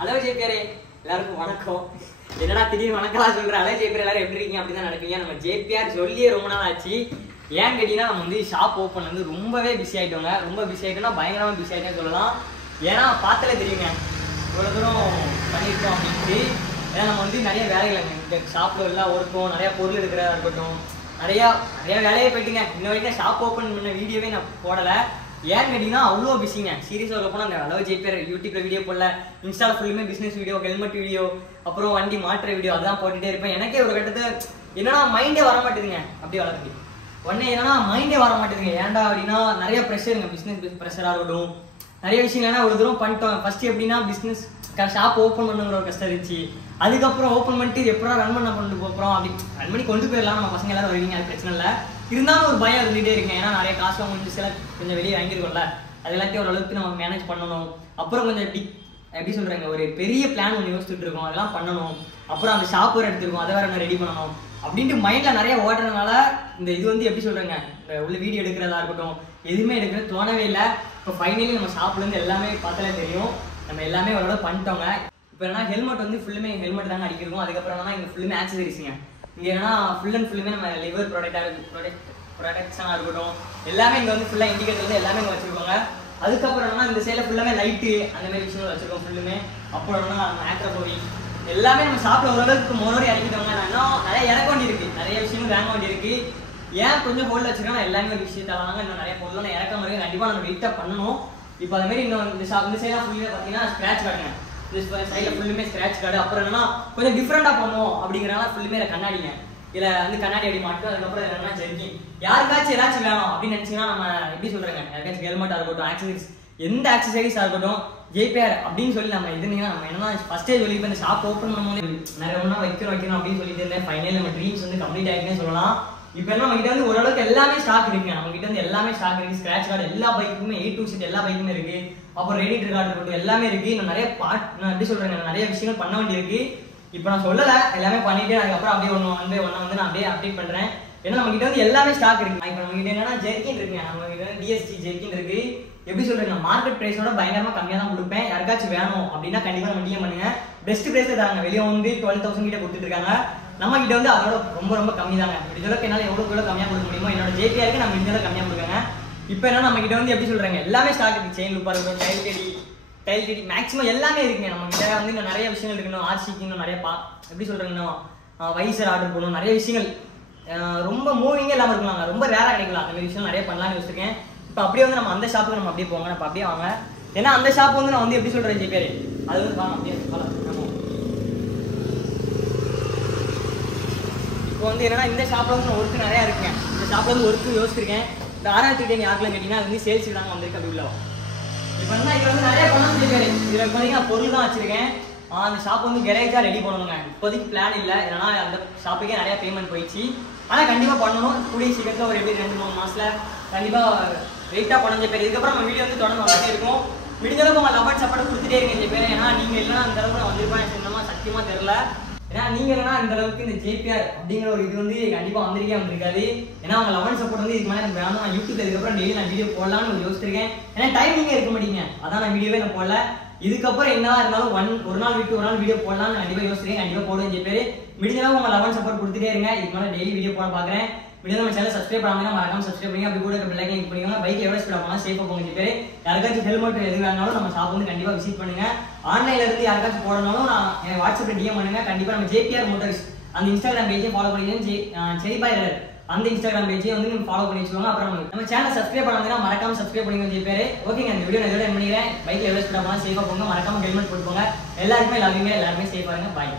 Hello ஜேபிஆரே, எல்லாருக்கும் வணக்கம். என்னடா திடீர்னு வணக்கம் சொல்கிறேன். ஹலோ ஜேபிஆர், எல்லாரும் எப்படி இருக்கீங்க? அப்படி தான் நடப்பீங்க. நம்ம ஜேபிஆர் சொல்லியே ரொம்ப நாள் ஆச்சு. ஏன்னு கேட்டிங்கன்னா, நம்ம வந்து ஷாப் ஓப்பன் வந்து ரொம்பவே பிஸி ஆகிட்டோங்க. ரொம்ப பிஸி ஆகிட்டோம்னா பயங்கரமாக பிஸி ஆகிட்டேன்னு சொல்லலாம். ஏன்னா பார்த்தாலே தெரியுங்க இவ்வளோ தூரம் பண்ணியிருக்கோம் அப்படின்ட்டு. ஏன்னா நம்ம வந்து நிறைய வேலைகள் இந்த ஷாப்பில் எல்லாம் ஒர்க்கும், நிறையா பொருள் எடுக்கிறதா இருக்கட்டும், நிறையா வேலையே போயிட்டுங்க. இன்ன வரைக்கும் ஷாப் ஓப்பன் பண்ண வீடியோவே நான் போடலை. ஏன்னு கேட்டிங்கன்னா அவ்வளோ பிஸிங்க. சீரியஸாக சொல்ல போனால் அந்த அளவு ஜேபிஆர் யூடியூப்ல வீடியோ போடல, இன்ஸ்டாவில் ஃபுல்லுமே பிஸ்னஸ் வீடியோ, ஹெல்மெட் வீடியோ, அப்புறம் வண்டி மாற்ற வீடியோ அதான் போட்டுகிட்டே இருப்பேன். எனக்கே ஒரு கட்டத்தை என்னன்னா மைண்டே வர மாட்டேதுங்க. அப்படியே வளர்த்து உடனே என்னன்னா மைண்டே வர மாட்டேதுங்க. ஏன்டா அப்படின்னா நிறைய ப்ரெஷருங்க, பிஸ்னஸ் ப்ரெஷராக இருக்கட்டும், நிறைய விஷயம். ஏன்னா ஒரு தூரம் பண்ணிட்டோம். ஃபர்ஸ்ட் எப்படின்னா பிஸ்னஸ் ஷாப் ஓப்பன் பண்ணுங்கிற ஒரு கஷ்டம் இருந்துச்சு. அதுக்கப்புறம் ஓப்பன் பண்ணிட்டு இது எப்படா ரன் பண்ண கொண்டு போகிறோம் அப்படி ரன் பண்ணி கொண்டு போயிடலாம், நம்ம பசங்க எல்லாரும் வருவீங்க, அது பிரச்சனை இல்லை. இருந்தாலும் ஒரு பயம் இருந்துகிட்டே இருக்கேன். ஏன்னா நிறைய காசு வாங்கிட்டு சில கொஞ்சம் வெளியே வாங்கிருக்கோம்ல, அது எல்லாத்தையும் ஓரளவுக்கு நம்ம மேனேஜ் பண்ணணும். அப்புறம் கொஞ்சம் எப்படி சொல்கிறாங்க, ஒரு பெரிய பிளான் ஒன்று யோசிச்சுட்டு இருக்கோம், அதெல்லாம் பண்ணணும். அப்புறம் அந்த ஷாப் வேறு எடுத்துருக்கோம், அதை வேறு ரெடி பண்ணணும் அப்படின்ட்டு மைண்டில் நிறைய ஓடுறதுனால இந்த இது வந்து எப்படி சொல்கிறாங்க, இந்த உள்ள வீடியோ எடுக்கிறதா இருக்கட்டும் எதுவுமே எடுக்கிறது தோணவே இல்லை. இப்போ ஃபைனலி நம்ம ஷாப்லேருந்து எல்லாமே பார்த்தாலே தெரியும், நம்ம எல்லாமே ஓரளவு பண்ணிட்டோங்க. இப்போ என்னன்னா ஹெல்மெட் வந்து ஃபுல்லுமே ஹெல்மெட் தாங்க அடிக்கிறோம். அதுக்கப்புறம் என்னன்னா இங்கே ஃபுல்லுமே ஆக்சசரிஸுங்க. இங்கே என்னன்னா ஃபுல் அண்ட் ஃபுல்லுமே நம்ம லிவர் ப்ராடக்ட்ஸாக இருக்கட்டும் எல்லாமே இங்கே வந்து ஃபுல்லாக இண்டிகேட்டர் வந்து எல்லாமே இங்கே வச்சுருக்கோங்க. அதுக்கப்புறம் என்னன்னா இந்த சைடில் ஃபுல்லாமே லைட்டு அந்த மாதிரி விஷயங்கள் வச்சுருக்கோம் ஃபுல்லுமே. அப்புறம் என்னன்னா ஆக்ரோபோவி எல்லாமே நம்ம ஷாப்பில் ஓரளவுக்கு மோனோடி இறக்கிட்டோங்க. இன்னும் நிறைய இறக்க வேண்டி இருக்குது, நிறைய விஷயங்கள் வாங்க வேண்டி இருக்குது. ஏன் கொஞ்சம் ஹோல்டு வச்சுருக்கோம், எல்லாமே ஒரு விஷயத்தாங்க. இன்னும் நிறைய பொருள் இறக்க மாதிரி கண்டிப்பாக நம்ம வெயிட்டாக பண்ணணும். இப்போ அது மாதிரி இன்னும் இந்த சைடாக ஃபுல்லுமே பார்த்தீங்கன்னா ஸ்க்ராட்ச் கார்டுங்க. இந்த சைடில் ஃபுல்லுமே ஸ்க்ராட்ச் கார்டு. அப்புறம் என்னன்னா கொஞ்சம் டிஃப்ரெண்டாக பண்ணுவோம் அப்படிங்கிறனால ஃபுல்லுமே கண்ணாடிங்க. இதில் வந்து கண்ணாடி அடி மாட்டோம். அதுக்கப்புறம் என்னன்னா ஜெர்கின். யாருக்காச்சும் ஏதாச்சும் வேணும் அப்படின்னு நினச்சிங்கன்னா நம்ம எப்படி சொல்கிறேங்க, யாருக்காச்சும் ஹெல்மெட்டாக இருக்கட்டும், ஆக்சசரிஸ் எந்த ஆக்சசரிஸாக இருக்கட்டும் ஜேபிஆர் அப்படின்னு சொல்லி நம்ம இருந்தீங்கன்னா நம்ம என்னன்னா ஃபஸ்ட்டே சொல்லி இப்போ இந்த ஷாப் ஓப்பன் பண்ணும்போது நிறைய ஒன்றா வைக்கணும் அப்படின்னு சொல்லிட்டு இருந்தேன். ஃபைனலி நம்ம ட்ரீம்ஸ் வந்து கம்ப்ளீட் ஆகிட்டுன்னு சொல்லலாம். இப்போ என்ன நம்ம கிட்ட வந்து ஓரளவுக்கு எல்லாமே ஸ்டாக் இருக்குங்க. நம்ம கிட்ட வந்து எல்லாமே ஸ்டாக் இருக்கு. ஸ்கிராட்ச் கார்டு எல்லா பைக்குமே A to Z எல்லா பைக்குமே இருக்கு. அப்புறம் ரெடிட்டர் கார்டு இருக்கட்டும் எல்லாமே இருக்கு. இன்னும் நிறைய நான் எப்படி சொல்றேங்க, நிறைய விஷயங்கள் பண்ண வேண்டி இருக்கு. இப்போ நான் சொல்லலை, எல்லாமே பண்ணிட்டு அதுக்கப்புறம் அப்படியே ஒன்று வந்து நான் அப்படியே அப்டேட் பண்றேன். ஏன்னா நம்ம கிட்ட வந்து எல்லாமே ஸ்டாக் இருக்கு. இப்போ நம்ம கிட்ட என்னன்னா ஜெர்கின் இருக்குங்க. நம்ம கிட்ட DSG ஜெர்கின் இருக்கு. எப்படி சொல்றேங்க, மார்க்கெட் பிரைஸோட பயங்கரமா கம்மியாக தான் கொடுப்பேன். யாருக்காச்சும் வேணும் அப்படின்னா கண்டிப்பாக நம்ம DM பண்ணுங்க. பெஸ்ட் பிரைஸ் தாங்க. வெளியே வந்து 12,000 கிட்ட கொடுத்துட்டு இருக்காங்க. நம்ம கிட்ட வந்து அதோட ரொம்ப கம்மி தாங்க. இதோட என்னால் எவ்வளோ கம்மியாக கொடுக்க முடியுமோ என்னோட ஜேபிஆருக்கு நம்ம இந்த கம்மியாக கொடுக்காங்க. இப்போ என்ன நம்ம கிட்ட வந்து எப்படி சொல்றாங்க, எல்லாமே ஸ்டாக் இருக்கு. செயின் லூப்பா இருக்கட்டும், டைல் கடி மேக்ஸிமம் எல்லாமே இருக்குங்க. நம்ம கிட்ட வந்து இன்னும் நிறைய விஷயங்கள் இருக்கணும். ஆர்சிக்கு இன்னும் நிறைய எப்படி சொல்றாங்கன்னா வைசர் ஆர்டர் பண்ணணும், நிறைய விஷயங்கள் ரொம்ப மூவிங்கே இல்லாமல் இருக்கலாம், ரொம்ப ரேராக கிடைக்கலாம். அந்த மாதிரி விஷயம் நிறைய பண்ணலாம்னு யோசிச்சிருக்கேன். இப்போ அப்படியே வந்து நம்ம அந்த ஷாப்புக்கு நம்ம அப்படியே போங்க, நம்ம அப்படியே வாங்க. ஏன்னா அந்த ஷாப் வந்து நான் வந்து எப்படி சொல்றேன் ஜேபிஆர், அது வந்து வாங்க அப்படியே இப்போ வந்து என்னன்னா இந்த ஷாப்ல வந்து ஒர்க்கு நிறையா இருக்குங்க. இந்த ஷாப்ல வந்து ஒர்க்கு யோசிச்சிருக்கேன். இந்த 6,000 யாருக்குலாம் கேட்டீங்கன்னா அது வந்து சேல்ஸ் விடாமல் வந்திருக்கு. அப்படி உள்ளவா இப்போ என்ன இதில் வந்து நிறைய பண்ண முடியாது. இதில் பார்த்தீங்கன்னா பொருள் தான் வச்சிருக்கேன். அந்த ஷாப் வந்து கெரேஜாக ரெடி பண்ணணுங்க. இப்போதைக்கு பிளான் இல்லை, ஏன்னா அந்த ஷாப்புக்கே நிறைய பேமெண்ட் போயிடுச்சு. ஆனால் கண்டிப்பாக பண்ணணும். கூடிய சீக்கிரத்தில் ஒரு எப்படி 2-3 மாதத்தில் கண்டிப்பாக வெயிட்டாக பண்ண பேர். இதுக்கப்புறம் நம்ம வீடியோ வந்து தொடர்ந்து வந்துட்டே இருக்கும். முடிஞ்சளவுக்கு உங்கள் லவ் அண்ட் சப்போர்ட் கொடுத்துட்டே இருக்கேன் பேர். ஏன்னா நீங்கள் இல்லைன்னா அந்த அளவுக்கு நான் வந்திருப்பேன் சொன்னமா சத்தியமாக தெரில. ஏன்னா நீங்க இல்லைன்னா இந்த அளவுக்கு இந்த ஜேபிஆர் அப்படிங்கிற ஒரு இது வந்து கண்டிப்பா வந்திருக்காது. ஏன்னா அவங்க லவ் அண்ட் சப்போர்ட் வந்து இதுக்கு மேலே எனக்கு வேணும். நான் யூடியூப்ல இதுக்கப்புறம் டெய்லி நான் வீடியோ போடலாம்னு யோசிச்சிருக்கேன். ஏன்னா டைமிங்கே இருக்க மாட்டீங்க, அதான் நான் வீடியோவே நான் போடல. இதுக்கப்புறம் என்ன இருந்தாலும் ஒரு நாள் விட்டு ஒரு நாள் வீடியோ போடலாம்னு கண்டிப்பா யோசிச்சிருக்கேன். கண்டிப்பா போடுவேன் ஜேபிஆர். முடிஞ்சளவு உங்க லவ் அண்ட் சப்போர்ட் கொடுத்துட்டே இருங்க. இதுக்கு மேலே டெய்லி வீடியோ போட பாக்குறேன். வீடியோ நம்ம சேனல் சப்ஸ்கிரைப் பண்ணாம மறக்காம சப்ஸ்கிரைப் பண்ணி அப்படி கூட பெல் ஐகான் கிளிக் பண்ணிக்கோங்க. பைக் எவ்வளவு ஸ்பீடா போனா சேஃபா போங்க ஜேபிஆர். யாருக்காச்சும் ஹெல்மெட் எது வேணாலும் நம்ம ஷாப் வந்து கண்டிப்பா விசிட் பண்ணுங்க. ஆன்லைன்ல இருந்து யாருக்காச்சும் போடணும் நான் என் வாட்ஸ்அப்ல DM பண்ணுங்க. கண்டிப்பா நம்ம ஜேபிஆர் மோட்டார்ஸ் அந்த இன்ஸ்டாகிராம் பேஜை ஃபாலோ பண்ணிக்கோங்க. செரிபாய் அந்த இன்ஸ்டாகிராம் பேஜை வந்து நீங்க ஃபாலோ பண்ணி வச்சுக்கோங்க. அப்புறம் நம்ம சேனல் சப்ஸ்கிரைப் பண்ணாங்கன்னா மறக்காம சப்ஸ்கிரைப் பண்ணிக்கோங்க ஜேபிஆர். ஓகேங்க, இந்த வீடியோ நான் இதோட எண்ட் பண்ணிக்கிறேன். பைக்ல எவ்வளவு ஸ்பீடா போனா சேஃபா போங்க, மறக்காம ஹெல்மெட் போட்டுக்கோங்க. எல்லாருமே லவ்யூங்க, எல்லாருமே சேஃபா இருங்க. பாய்.